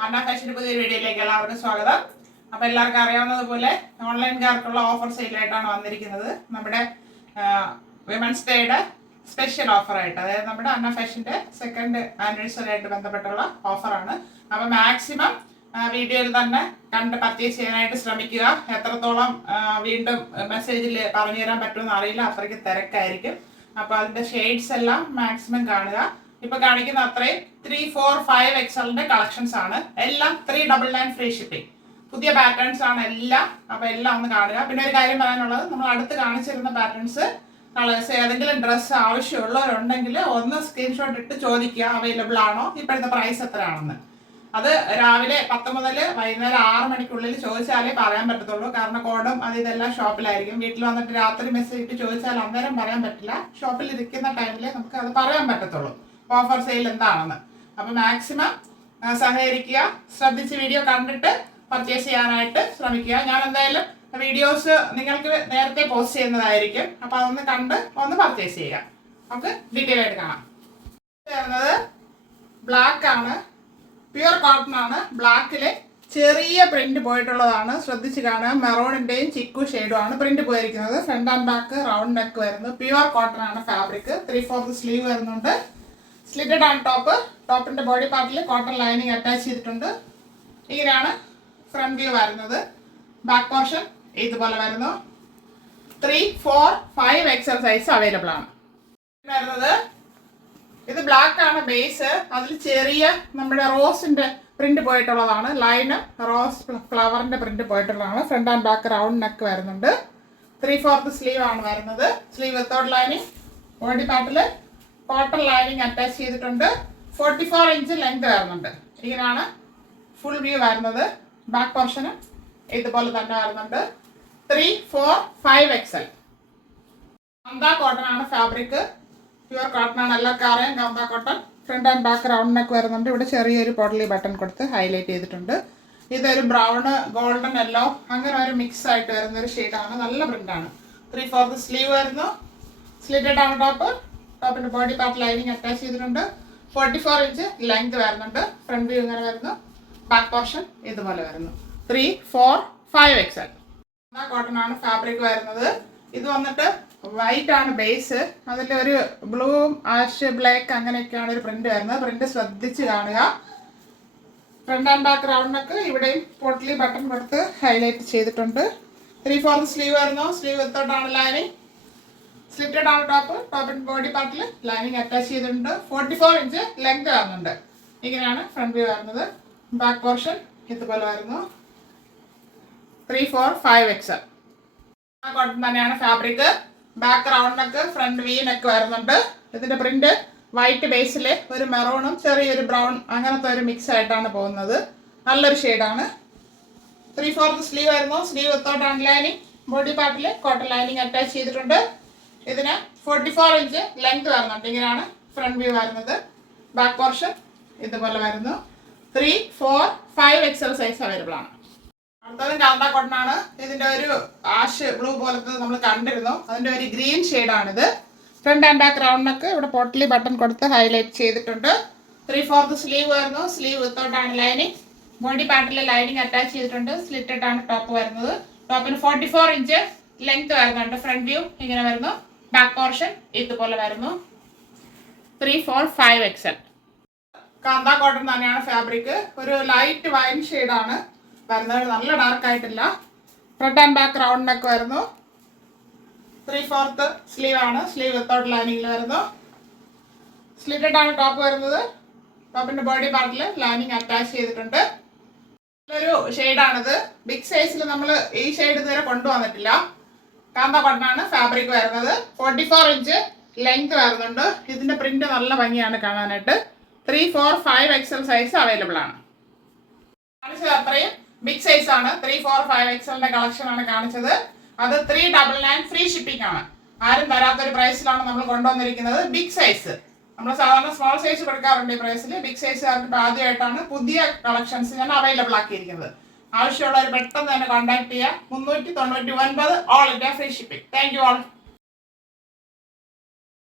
അന്ന ഫാഷന്റെ പുതിയ വീഡിയോയിലേക്ക് എല്ലാവർക്കും സ്വാഗതം. അപ്പോൾ എല്ലാവർക്കും അറിയാവുന്നതുപോലെ ഓൺലൈൻകാർക്കുള്ള ഓഫർ സെയിലായിട്ടാണ് വന്നിരിക്കുന്നത്. നമ്മുടെ വിമൻസ് ഡേയുടെ സ്പെഷ്യൽ ഓഫറായിട്ട്, അതായത് നമ്മുടെ അന്ന ഫാഷന്റെ സെക്കൻഡ് ആനിവേഴ്സറി ആയിട്ട് ബന്ധപ്പെട്ടുള്ള ഓഫറാണ്. അപ്പോൾ മാക്സിമം വീഡിയോയിൽ തന്നെ കണ്ട് പർച്ചേസ് ചെയ്യാനായിട്ട് ശ്രമിക്കുക. എത്രത്തോളം വീണ്ടും മെസ്സേജിൽ പറഞ്ഞു തരാൻ പറ്റുമെന്ന് അറിയില്ല, അത്രയ്ക്ക് തിരക്കായിരിക്കും. അപ്പോൾ അതിന്റെ ഷെയ്ഡ്സ് എല്ലാം മാക്സിമം കാണുക. ഇപ്പൊ കാണിക്കുന്ന അത്രയും 3, 4, 5 എക്സലിന്റെ കളക്ഷൻസ് ആണ്. എല്ലാം 399 ഫ്രീ ഷിപ്പിംഗ്. പുതിയ പാറ്റേൺസ് ആണ് എല്ലാം. അപ്പൊ എല്ലാം ഒന്ന് കാണുക. പിന്നെ ഒരു കാര്യം പറയാനുള്ളത്, നമ്മൾ അടുത്ത് കാണിച്ചിരുന്ന പാറ്റേൺസ് കളേഴ്സ് ഏതെങ്കിലും ഡ്രസ്സ് ആവശ്യമുള്ളവരുണ്ടെങ്കിൽ ഒന്ന് സ്ക്രീൻഷോട്ട് ഇട്ട് ചോദിക്കുക അവൈലബിൾ ആണോ, ഇപ്പോഴത്തെ പ്രൈസ് എത്രയാണെന്ന്. അത് രാവിലെ 10 മുതൽ വൈകുന്നേരം 6 മണിക്കുള്ളിൽ ചോദിച്ചാലേ പറയാൻ പറ്റത്തുള്ളൂ. കാരണം കോഡും അത് ഇതെല്ലാം ഷോപ്പിലായിരിക്കും. വീട്ടിൽ വന്നിട്ട് രാത്രി മെസ്സേജ് ഇട്ട് ചോദിച്ചാൽ അന്നേരം പറയാൻ പറ്റില്ല. ഷോപ്പിൽ ഇരിക്കുന്ന ടൈമിൽ നമുക്ക് അത് പറയാൻ പറ്റത്തുള്ളൂ ഓഫർ സെയിൽ എന്താണെന്ന്. അപ്പൊ മാക്സിമം സഹകരിക്കുക, ശ്രദ്ധിച്ച് വീഡിയോ കണ്ടിട്ട് പർച്ചേസ് ചെയ്യാനായിട്ട് ശ്രമിക്കുക. ഞാൻ എന്തായാലും വീഡിയോസ് നിങ്ങൾക്ക് നേരത്തെ പോസ്റ്റ് ചെയ്യുന്നതായിരിക്കും. അപ്പൊ അതൊന്ന് കണ്ട് ഒന്ന് പർച്ചേസ് ചെയ്യുക. നമുക്ക് ഡീറ്റെയിൽ ആയിട്ട് കാണാം. വരുന്നത് ബ്ലാക്ക് ആണ്, പ്യുവർ കോട്ടൺ ആണ്. ബ്ലാക്കില് ചെറിയ പ്രിന്റ് പോയിട്ടുള്ളതാണ്, ശ്രദ്ധിച്ച് കാണുക. മെറൂണിന്റെയും ചിക്കു ഷെയ്ഡും ആണ് പ്രിന്റ് പോയിരിക്കുന്നത്. Front and back round neck വരുന്നത്. പ്യുവർ കോട്ടൺ ആണ് ഫാബ്രിക്. 3/4 സ്ലീവ് വരുന്നുണ്ട്. സ്ലിറ്റഡ് ആണ് ടോപ്പ്. ടോപ്പിന്റെ ബോഡി പാർട്ടിൽ കോട്ടൺ ലൈനിങ് അറ്റാച്ച് ചെയ്തിട്ടുണ്ട്. ഇങ്ങനെയാണ് ഫ്രണ്ട് വ്യൂ വരുന്നത്. ബാക്ക് പോർഷൻ ഇതുപോലെ വരുന്നു. 3, 4, 5 എക്സൽ സൈസ് അവൈലബിൾ ആണ്. വരുന്നത് ഇത് ബ്ലാക്ക് ആണ് ബേസ്. അതിൽ ചെറിയ നമ്മുടെ റോസിന്റെ പ്രിന്റ് പോയിട്ടുള്ളതാണ്. ലൈന് റോസ് ഫ്ലവറിന്റെ പ്രിന്റ് പോയിട്ടുള്ളതാണ്. Front and back round neck വരുന്നുണ്ട്. 3/4 സ്ലീവ് ആണ് വരുന്നത്. Sleeve without lining. ബോഡി പാർട്ടില് കോട്ടൺ ലൈനിങ് അറ്റാച്ച് ചെയ്തിട്ടുണ്ട്. 44 ഇഞ്ച് ലെങ്ത് വരുന്നുണ്ട്. ഇങ്ങനെയാണ് ഫുൾ വ്യൂ വരുന്നത്. ബാക്ക് പോർഷന് ഇതുപോലെ തന്നെ വരുന്നുണ്ട്. 3, 4, 5 എക്സൽ. ഗാന്ത കോട്ടൺ ആണ് ഫാബ്രിക്. പ്യുവർ കോട്ടൺ ആണ്, എല്ലാവർക്കും അറിയാം ഗാന്ത cotton. Front and back round neck വരുന്നുണ്ട്. ഇവിടെ ചെറിയൊരു പോട്ടലി ബട്ടൺ കൊടുത്ത് ഹൈലൈറ്റ് ചെയ്തിട്ടുണ്ട്. ഇതൊരു ബ്രൗണ്, ഗോൾഡൻ യെല്ലോ അങ്ങനെ ഒരു മിക്സ് ആയിട്ട് വരുന്ന ഒരു ഷെയ്ഡാണ്. നല്ല പ്രിന്റാണ്. 3/4 സ്ലീവ് വരുന്നു. സ്ലിറ്റഡ് ആണ് ടോപ്പ്. ടോപ്പിന്റെ ബോഡി പാർട്ട് ലൈനിങ് അറ്റാച്ച് ചെയ്തിട്ടുണ്ട്. 44 ഇഞ്ച് ലെങ്ത് വരുന്നുണ്ട്. ഫ്രണ്ട് വ്യൂ ഇങ്ങനെ വരുന്നു. ബാക്ക് പോർഷൻ ഇതുപോലെ വരുന്നു. 3, 4, 5 എക്സൽ. കോട്ടൺ ആണ് ഫാബ്രിക് വരുന്നത്. ഇത് വന്നിട്ട് വൈറ്റ് ആണ് ബേസ്. അതിലൊരു ബ്ലൂ, ആഷ്, ബ്ലാക്ക് അങ്ങനെയൊക്കെയാണ് ഒരു പ്രിന്റ് വരുന്നത്. പ്രിന്റ് ശ്രദ്ധിച്ച് കാണുക. Front and back round neck. ഇവിടെയും പോട്ടലി ബട്ടൺ കൊടുത്ത് ഹൈലൈറ്റ് ചെയ്തിട്ടുണ്ട്. 3/4 സ്ലീവ് വരുന്നു. സ്ലീവ് വിത്തൗട്ട് ആണ് ലൈനിങ്. സ്ലിറ്റഡ് ആണ് ടോപ്പ്. ടോപ്പിന്റെ ബോഡി പാർട്ടിൽ ലൈനിങ് അറ്റാച്ച് ചെയ്തിട്ടുണ്ട്. 44 ഇഞ്ച് ലെങ്ത് വരുന്നുണ്ട്. ഇങ്ങനെയാണ് ഫ്രണ്ട് വ്യൂ വരുന്നത്. ബാക്ക് പോർഷൻ ഇതുപോലെ വരുന്നു. 3, 4, 5 എക്സൽ. കോട്ടൺ തന്നെയാണ് fabric. Back round neck, front V neck വരുന്നുണ്ട്. ഇതിന്റെ പ്രിന്റ് വൈറ്റ് ബേസിൽ ഒരു മെറൂണും ചെറിയൊരു ബ്രൗൺ അങ്ങനത്തെ ഒരു മിക്സ് ആയിട്ടാണ് പോകുന്നത്. നല്ലൊരു ഷെയ്ഡാണ്. 3/4 സ്ലീവ് വരുന്നു. സ്ലീവ് വിത്തൗട്ട് ആണ് ലൈനിങ്. ബോഡി പാർട്ടിൽ കോട്ടൺ ലൈനിങ് അറ്റാച്ച് ചെയ്തിട്ടുണ്ട്. ഇതിന് 44 ഇഞ്ച് ലെങ്ത് വരുന്നുണ്ട്. ഇങ്ങനെയാണ് ഫ്രണ്ട് വ്യൂ വരുന്നത്. ബാക്ക് പോർഷൻ ഇതുപോലെ വരുന്നു. 3, 4, 5 എക്സൽ സൈസ് അവൈലബിൾ ആണ്. അടുത്തത് ഗാന്ത കോട്ടൺ ആണ്. ഇതിന്റെ ഒരു ആഷ് ബ്ലൂ പോലത്തെ നമ്മൾ കണ്ടിരുന്നു. അതിന്റെ ഒരു ഗ്രീൻ ഷെയ്ഡാണിത്. Front and back round neck. ഇവിടെ പോട്ടലി ബട്ടൺ കൊടുത്ത് ഹൈലൈറ്റ് ചെയ്തിട്ടുണ്ട്. 3/4 സ്ലീവ് വരുന്നു. സ്ലീവ് വിത്തൗട്ട് ആണ് ലൈനിങ്. ബോഡി പാർട്ടിൽ ലൈനിങ് അറ്റാച്ച് ചെയ്തിട്ടുണ്ട്. സ്ലിറ്റഡ് ആണ് ടോപ്പ് വരുന്നത്. ടോപ്പിന് 44 ഇഞ്ച് ലെങ്ത് വരുന്നുണ്ട്. ഫ്രണ്ട് വ്യൂ ഇങ്ങനെ വരുന്നു. ബാക്ക് പോർഷൻ ഇതുപോലെ വരുന്നു. 3, 4, 5 എക്സൽ. കാന്ത കോട്ടൺ തന്നെയാണ് ഫാബ്രിക്. ഒരു ലൈറ്റ് വൈൻ ഷെയ്ഡാണ് വരുന്നത്. നല്ല ഡാർക്ക് ആയിട്ടില്ല. Front and back round neck വരുന്നു. 3/4 സ്ലീവ് ആണ്. സ്ലീവ് വിത്തൗട്ട് ലൈനിങ്ങിൽ വരുന്നു. സ്ലിറ്റഡ് ആണ് ടോപ്പ് വരുന്നത്. ടോപ്പിന്റെ ബോഡി പാർട്ടിൽ ലൈനിങ് അറ്റാച്ച് ചെയ്തിട്ടുണ്ട്. നല്ലൊരു ഷെയ്ഡാണിത്. ബിഗ് സൈസിൽ നമ്മൾ ഈ ഷെയ്ഡ് ഇതുവരെ കൊണ്ടുവന്നിട്ടില്ല. കാന്ത കോട്ടൺ ആണ് ഫാബ്രിക് വരുന്നത്. 44 ഇഞ്ച് ലെങ്ത് വരുന്നുണ്ട്. ഇതിന്റെ പ്രിന്റ് നല്ല ഭംഗിയാണ് കാണാനായിട്ട്. 3, 4, 5 എക്സൽ സൈസ് അവൈലബിൾ ആണ്. കാണിച്ചത് അത്രയും ബിഗ് സൈസ് ആണ്. 3, 4, 5 എക്സലിന്റെ കളക്ഷൻ ആണ് കാണിച്ചത്. അത് 399 ഫ്രീ ഷിപ്പിംഗ് ആണ്. ആരും തരാത്തൊരു പ്രൈസിലാണ് നമ്മൾ കൊണ്ടുവന്നിരിക്കുന്നത്. ബിഗ് സൈസ് നമ്മൾ സാധാരണ സ്മോൾ സൈസ് കൊടുക്കാറുണ്ട്. ഈ പ്രൈസിൽ ബിഗ് സൈസുകാർക്ക് ആദ്യമായിട്ടാണ് പുതിയ കളക്ഷൻസ് ഞാൻ അവൈലബിൾ ആക്കിയിരിക്കുന്നത്. ആവശ്യമുള്ളവർ പെട്ടെന്ന് തന്നെ കോൺടാക്ട് ചെയ്യുക. 399 all India free shipping. Thank you all.